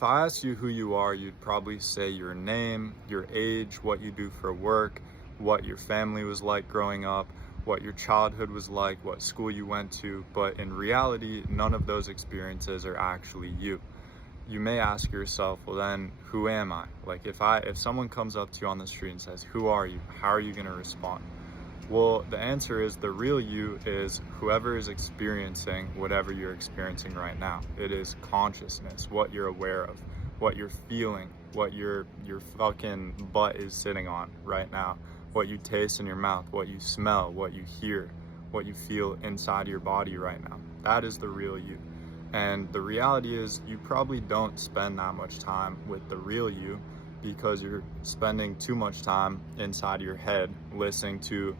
If I asked you who you are, you'd probably say your name, your age, what you do for work, what your family was like growing up, what your childhood was like, what school you went to. But in reality, none of those experiences are actually you. You may ask yourself, well then, who am I? Like if someone comes up to you on the street and says, who are you? How are you going to respond? Well, the answer is the real you is whoever is experiencing whatever you're experiencing right now. It is consciousness, what you're aware of, what you're feeling, what your fucking butt is sitting on right now, what you taste in your mouth, what you smell, what you hear, what you feel inside your body right now. That is the real you. And the reality is you probably don't spend that much time with the real you because you're spending too much time inside your head listening to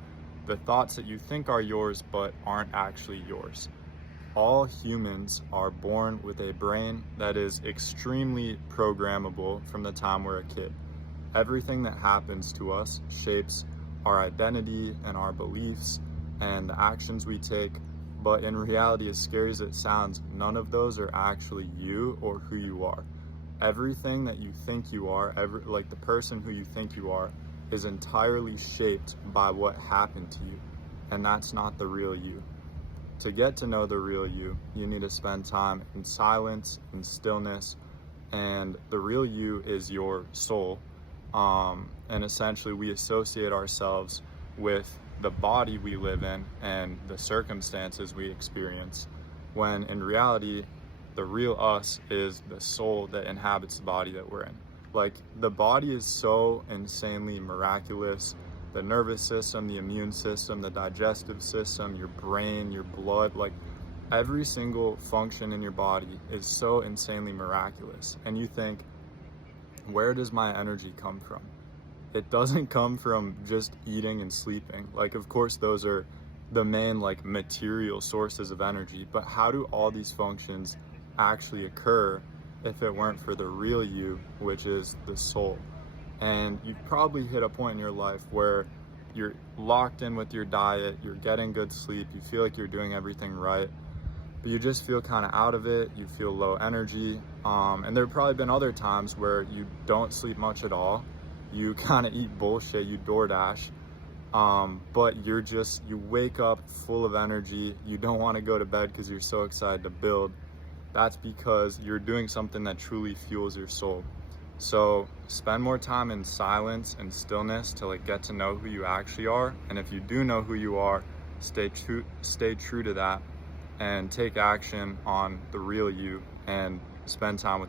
the thoughts that you think are yours but aren't actually yours. All humans are born with a brain that is extremely programmable from the time we're a kid. Everything that happens to us shapes our identity and our beliefs and the actions we take. But in reality, as scary as it sounds, none of those are actually you or who you are. Everything that you think you are, like the person who you think you are, is entirely shaped by what happened to you, and that's not the real you. To get to know the real you, you need to spend time in silence and stillness, and the real you is your soul. And essentially we associate ourselves with the body we live in and the circumstances we experience, when in reality the real us is the soul that inhabits the body that we're in. Like, the body is so insanely miraculous. The nervous system, the immune system, the digestive system, your brain, your blood, like every single function in your body is so insanely miraculous. And you think, where does my energy come from? It doesn't come from just eating and sleeping. Like, of course, those are the main like material sources of energy, but how do all these functions actually occur if it weren't for the real you, which is the soul? And you've probably hit a point in your life where you're locked in with your diet, you're getting good sleep, you feel like you're doing everything right, but you just feel kind of out of it, you feel low energy. And there have probably been other times where you don't sleep much at all, you kind of eat bullshit, you DoorDash, but you wake up full of energy, you don't want to go to bed because you're so excited to build. That's because you're doing something that truly fuels your soul. So spend more time in silence and stillness to like get to know who you actually are. And if you do know who you are, stay true to that and take action on the real you and spend time with your